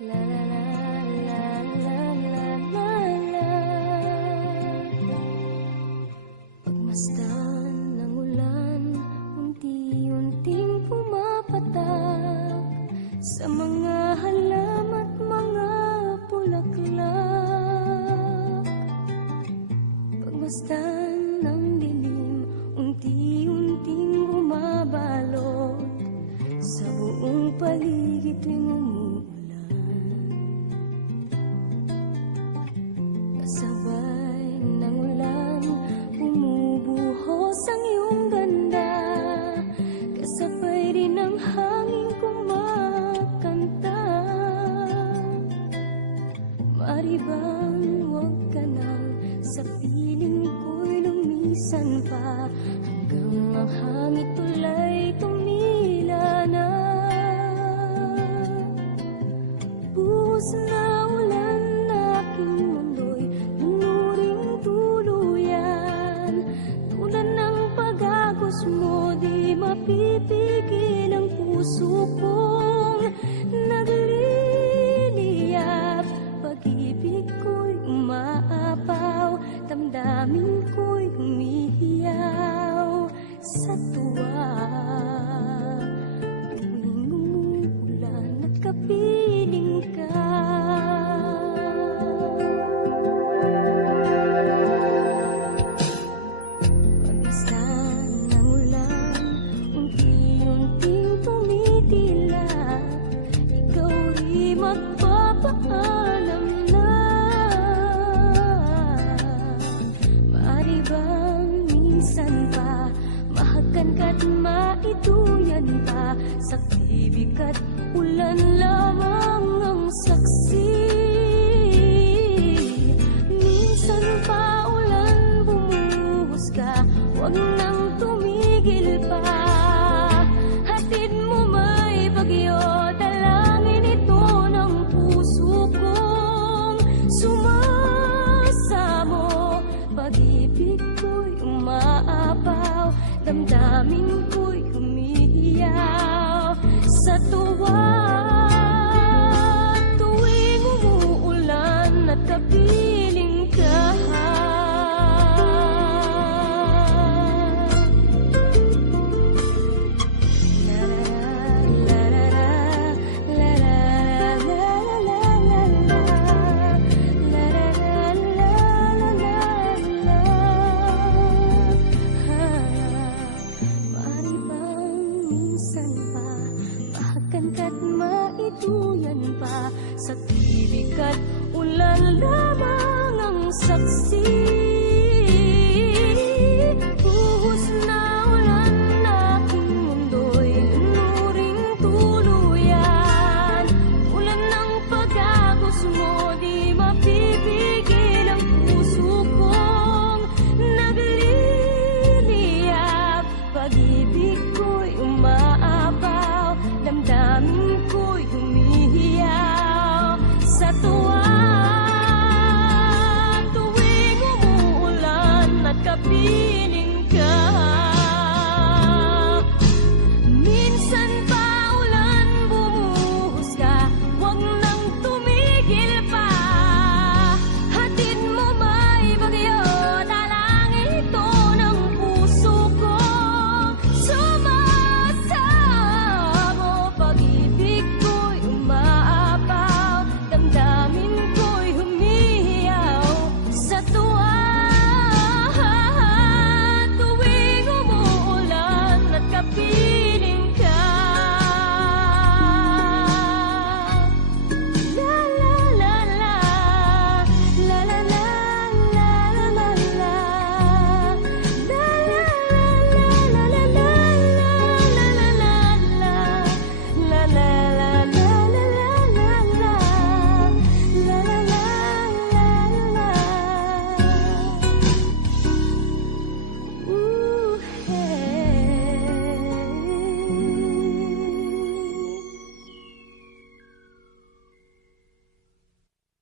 La la la la la la la la. Pagmasdan ng ulan, unti-unting pumapatak sa mga halaman at mga bulaklak. Pagmasdan ng dilim, unti-unting bumabalot sa buong paligid tuwing umuulan. Kasabay ng ulan, bumubuhos ang iyong ganda. Kasabay rin ang hangin kumakanta. Mari bang huwag ka nang sa piling ko'y lumisan pa, hanggang ang hangin tulay tumila na. Buhos na ulan na aking mundo'y lunuring tuluyan. Tulad ng pag-agos mo, di mapipigil ang puso kong nagliliyap. Pag-ibig ko'y umaapaw, damdamin ko'y humihiyaw sa tuwa. Tuwing umuulan at kapiling ka, pagmasdan ng ulan, unti-unting tumitila. Ikaw rin magpapaalam na. Maaari bang minsan pa mahagan ka't maituyan pa? Sa tibig at ulan lamang ang saksi. Minsan pa ulan bumuhos ka, huwag nang tumigil pa. Hatid mo may bagyo, dalangin ito ng puso kong sumasamo. Pag-ibig ko'y umaapaw, damdamin ko'y humihiyaw sa tuwa. Tuwing umuulan at kapiling ka, maaari bang minsan pa mahagan ka't maituyan pa? Sa tibig at ulan lamang ang saksi.